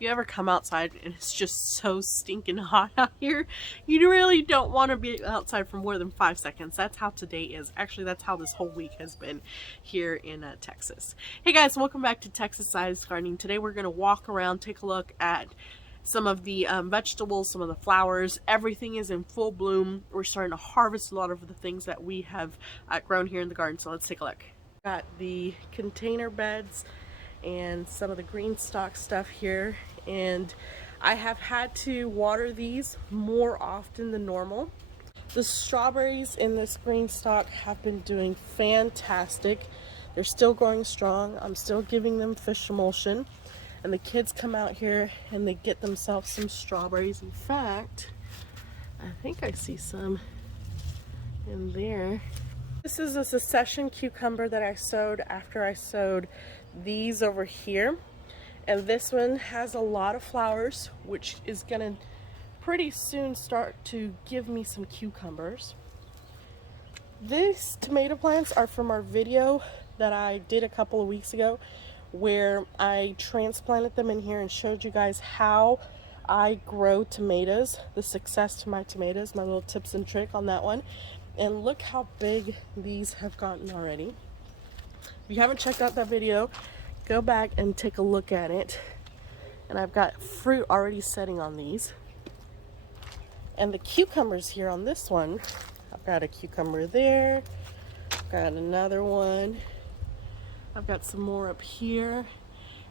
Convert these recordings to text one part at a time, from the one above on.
you ever come outside and it's just so stinking hot out here, you really don't want to be outside for more than 5 seconds. That's how today is. Actually, that's how this whole week has been here in Texas. Hey guys, welcome back to Texas Size Gardening. Today we're going to walk around, take a look at some of the vegetables, some of the flowers. Everything is in full bloom. We're starting to harvest a lot of the things that we have grown here in the garden. So let's take a look. Got the container beds and some of the green stock stuff here, and I have had to water these more often than normal. The strawberries in this green stock have been doing fantastic. They're still growing strong. I'm still giving them fish emulsion, and the kids come out here and they get themselves some strawberries. In fact, I think I see some in there. This is a succession cucumber that I sowed after I sowed these over here, and this one has a lot of flowers, which is gonna pretty soon start to give me some cucumbers. These tomato plants are from our video that I did a couple of weeks ago, where I transplanted them in here and showed you guys how I grow tomatoes, the success to my tomatoes, my little tips and trick on that one. And look how big these have gotten already. If you haven't checked out that video, go back and take a look at it. And I've got fruit already setting on these. And the cucumbers here on this one, I've got a cucumber there, I've got another one, I've got some more up here.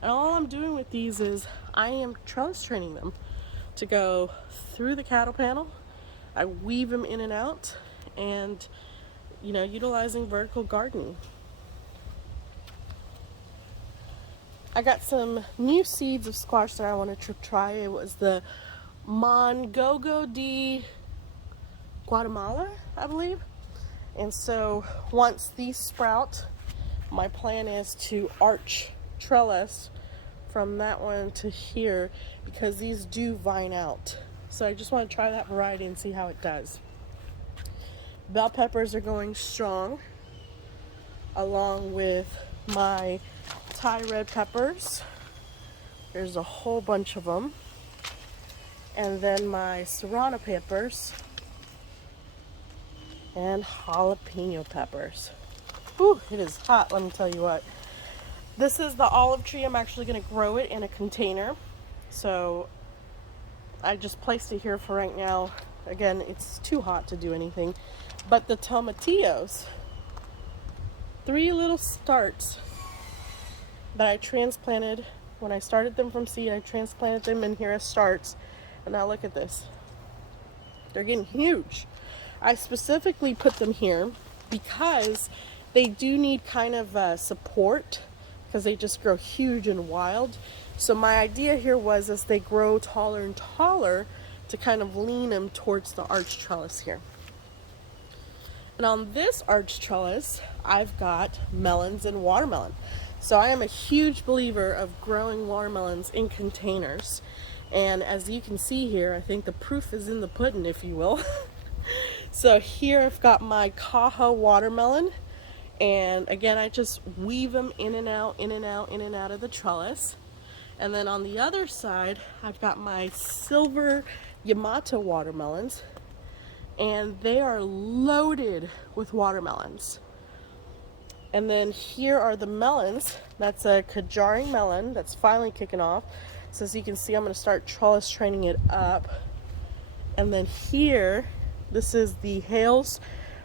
And all I'm doing with these is I am trellis training them to go through the cattle panel. I weave them in and out, and you know, utilizing vertical gardening. I got some new seeds of squash that I wanted to try. It was the Mongogo de Guatemala, I believe. And so once these sprout, my plan is to arch trellis from that one to here, because these do vine out. So I just want to try that variety and see how it does. Bell peppers are going strong, along with my Thai red peppers. There's a whole bunch of them. And then my serrano peppers and jalapeno peppers. Whew, it is hot, let me tell you what. This is the olive tree. I'm actually going to grow it in a container. So I just placed it here for right now. Again, it's too hot to do anything. But the tomatillos, 3 little starts that I transplanted when I started them from seed. I transplanted them in here as starts, and now look at this. They're getting huge. I specifically put them here because they do need kind of support, because they just grow huge and wild. So my idea here was, as they grow taller and taller, to kind of lean them towards the arch trellis here. And on this arch trellis, I've got melons and watermelon. So I am a huge believer of growing watermelons in containers. And as you can see here, I think the proof is in the pudding, if you will. So here I've got my Caja watermelon. And again, I just weave them in and out, in and out, in and out of the trellis. And then on the other side, I've got my silver Yamato watermelons. And they are loaded with watermelons. And then here are the melons. That's a Kajari melon that's finally kicking off. So as you can see, I'm going to start trellis training it up. And then here, this is the Hales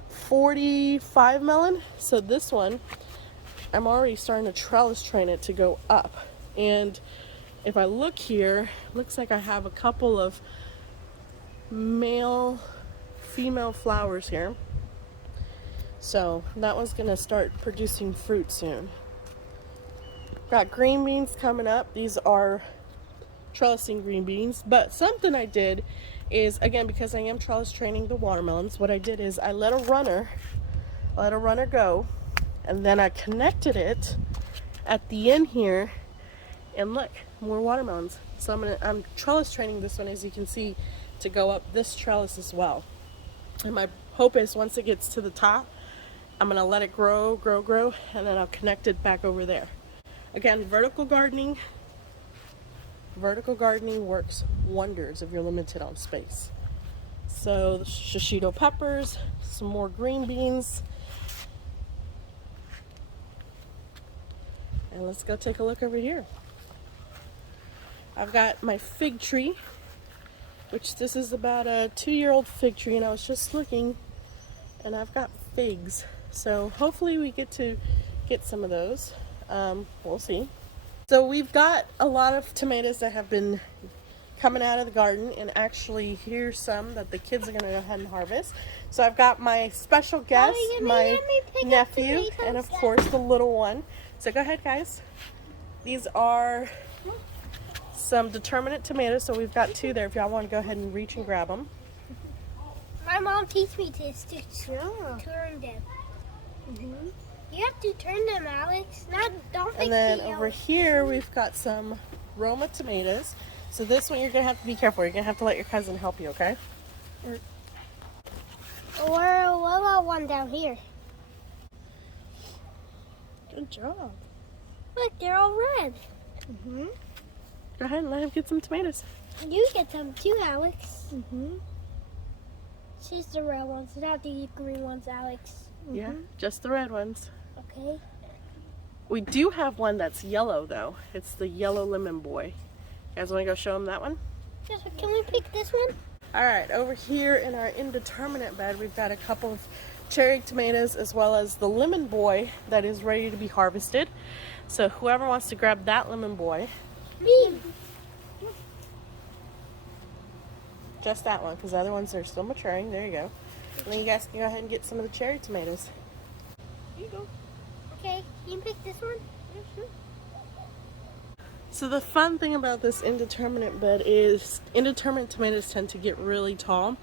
45 melon. So this one, I'm already starting to trellis train it to go up. And if I look here, looks like I have a couple of male, female flowers here. So that one's gonna start producing fruit soon. Got green beans coming up. These are trellising green beans. But something I did is, again, because I am trellis training the watermelons, what I did is I let a runner go, and then I connected it at the end here, and look, more watermelons. So I'm trellis training this one, as you can see, to go up this trellis as well. And my hope is, once it gets to the top, I'm gonna let it grow, and then I'll connect it back over there. Again, vertical gardening, vertical gardening works wonders if you're limited on space. So the shishito peppers, some more green beans. And let's go take a look over here. I've got my fig tree, which this is about a 2-year-old fig tree, and I was just looking and I've got figs. So hopefully we get to get some of those. We'll see. So we've got a lot of tomatoes that have been coming out of the garden, and actually here's some that the kids are going to go ahead and harvest. So I've got my special guest, my nephew, and of course the little one. So go ahead, guys. These are some determinate tomatoes, so we've got 2 there if y'all want to go ahead and reach and grab them. My mom teach me to turn them. You have to turn them, Alex. Don't. And then over here we've got some Roma tomatoes. So this one you're gonna have to be careful. You're gonna have to let your cousin help you, okay? Or what about one down here? Good job. Look, they're all red. Go ahead and let him get some tomatoes. You get some too, Alex. Just the red ones, not the green ones, Alex. Yeah, just the red ones. Okay. We do have one that's yellow though. It's the yellow lemon boy. You guys want to go show him that one? Yes, can we pick this one? All right, over here in our indeterminate bed, we've got a couple of cherry tomatoes as well as the lemon boy that is ready to be harvested. So whoever wants to grab that lemon boy. Me. Just that one, because the other ones are still maturing. There you go. And then you guys can go ahead and get some of the cherry tomatoes. Here you go. Okay, you pick this one? So the fun thing about this indeterminate bed is indeterminate tomatoes tend to get really tall.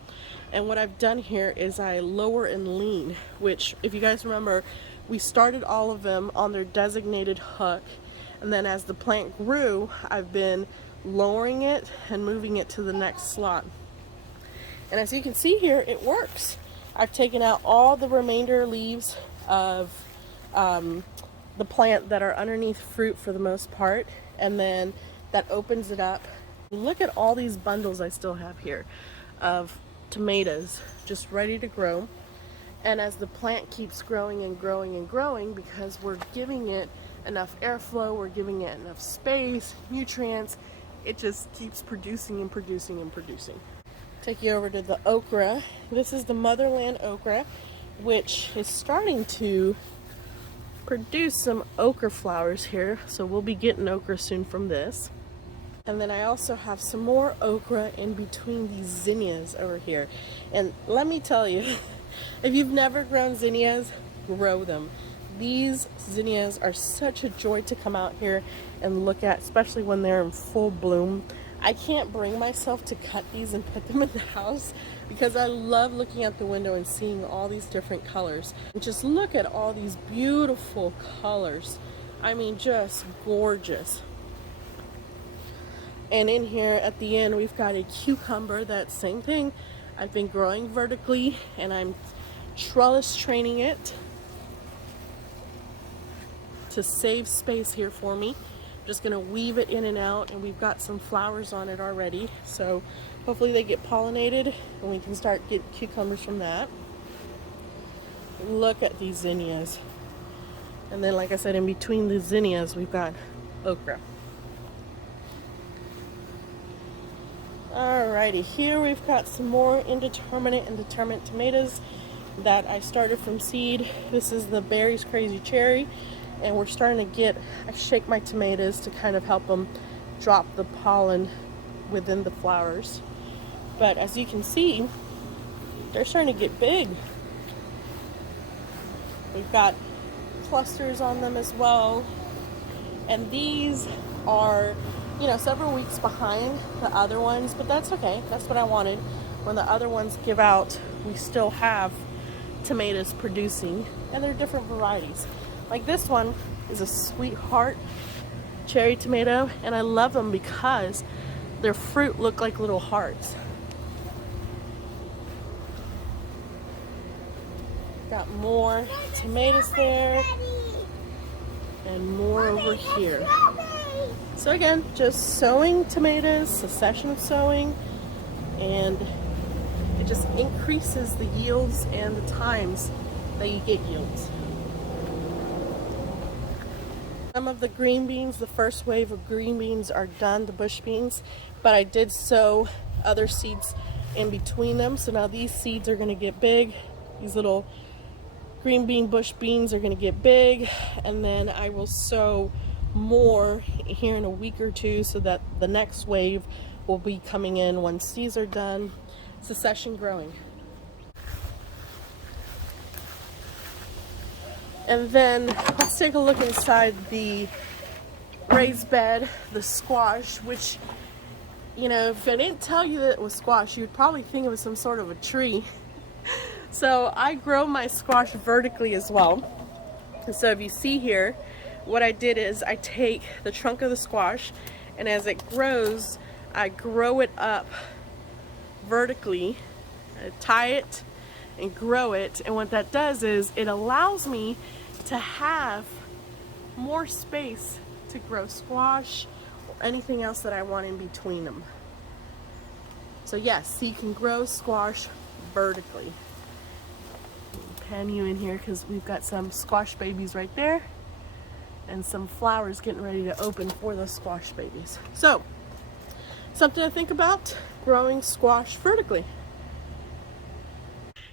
And what I've done here is I lower and lean, which if you guys remember, we started all of them on their designated hook. And then as the plant grew, I've been lowering it and moving it to the next slot. And as you can see here, it works. I've taken out all the remainder leaves of the plant that are underneath fruit for the most part, and then that opens it up. Look at all these bundles I still have here of tomatoes just ready to grow. And as the plant keeps growing and growing and growing, because we're giving it enough airflow, we're giving it enough space, nutrients, it just keeps producing and producing and producing. Take you over to the okra. This is the motherland okra, which is starting to produce some okra flowers here. So we'll be getting okra soon from this. And then I also have some more okra in between these zinnias over here. And let me tell you, if you've never grown zinnias, grow them. These zinnias are such a joy to come out here and look at, especially when they're in full bloom. I can't bring myself to cut these and put them in the house because I love looking out the window and seeing all these different colors. And just look at all these beautiful colors. I mean, just gorgeous. And in here at the end, we've got a cucumber. That same thing. I've been growing vertically and I'm trellis training it to save space here for me. I'm just gonna weave it in and out, and we've got some flowers on it already. So hopefully they get pollinated and we can start getting cucumbers from that. Look at these zinnias. And then, like I said, in between the zinnias, we've got okra. Alrighty, here we've got some more indeterminate and determinate tomatoes that I started from seed. This is the Berry's Crazy Cherry, and we're starting to shake my tomatoes to kind of help them drop the pollen within the flowers. But as you can see, they're starting to get big. We've got clusters on them as well, and these are, you know, several weeks behind the other ones, but that's okay. That's what I wanted. When the other ones give out, we still have tomatoes producing, and they're different varieties. Like this one is a Sweetheart cherry tomato, and I love them because their fruit look like little hearts. Got more tomatoes there and more over here. So again, just sowing tomatoes, succession of sowing, and it just increases the yields and the times that you get yields. Some of the green beans, the first wave of green beans are done, the bush beans, but I did sow other seeds in between them. So now these seeds are going to get big. These little green bean bush beans are going to get big, and then I will sow more here in a week or two so that the next wave will be coming in once these are done. Succession growing. And then let's take a look inside the raised bed, the squash, which, you know, if I didn't tell you that it was squash, you'd probably think it was some sort of a tree. So I grow my squash vertically as well. And so if you see here, what I did is I take the trunk of the squash, and as it grows, I grow it up vertically, I tie it and grow it, and what that does is it allows me to have more space to grow squash or anything else that I want in between them. So yes, you can grow squash vertically. Pan you in here because we've got some squash babies right there and some flowers getting ready to open for those squash babies. So something to think about, growing squash vertically.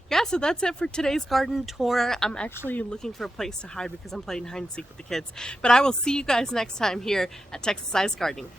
Yeah, so that's it for today's garden tour. I'm actually looking for a place to hide because I'm playing hide and seek with the kids. But I will see you guys next time here at Texas Size Gardening.